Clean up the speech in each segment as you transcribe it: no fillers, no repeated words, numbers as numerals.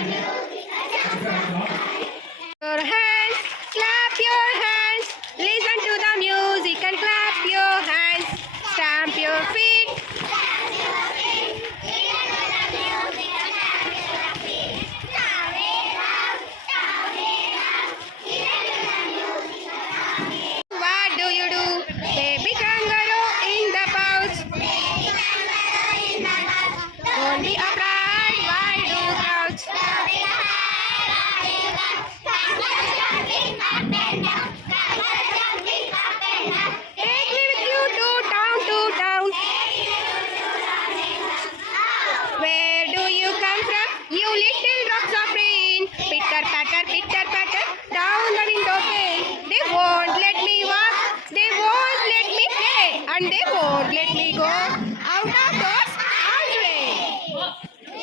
Your hands, clap your hands, listen to the music and clap your hands, stamp your feet. What do you do? Baby kangaroo in the pouch. Don't be afraid, why do you crouch? Take me with you to town. Where do you come from? You little drops of rain. Pitter patter, down the window pane. They won't let me walk, they won't let me play, and they won't let me go out of doors all day.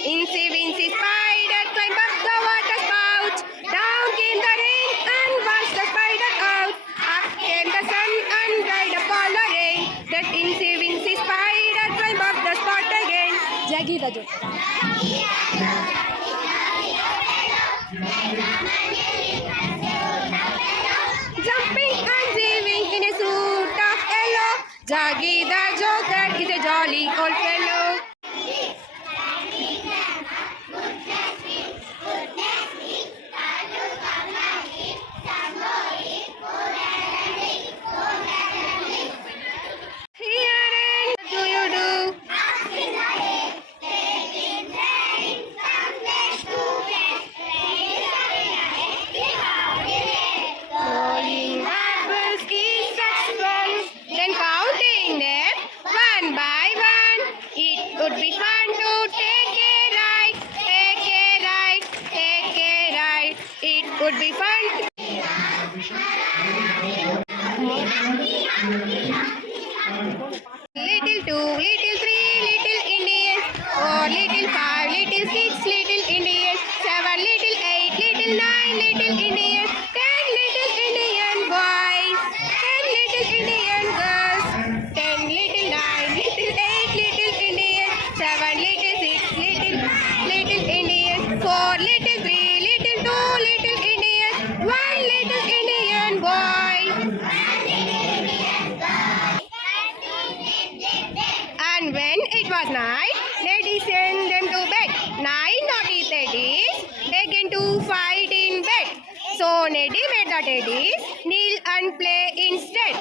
Incy Wincy Spider climbed up the water spout. Down came the rain and washed the spider out. Up came the sun and dried up all the rain. That Incy Wincy Spider climbed up the spout again. Jaggy the joke. Jumping and waving in a suit of yellow. Jaggy the Joker is a jolly old fellow. Here, what do you do? Rolling apples is such fun. Then counting them one by one. It would be fun to take a ride. It would be fun. Little 2, little 3, little Indians. 4, little 5, little 6, little Indians. 7, little 8, little 9, little Indians. 10 little Indian boys. 10 little Indian girls. 10 little 9, little 8, little Indians. 7 little 6, little Indians. 4 little 3, little 2, little Indians. 1 little Indian boy. And when it was night, ladies sent them to bed. 9 naughty teddies began to fight in bed. So Neddy made the teddies kneel and play instead.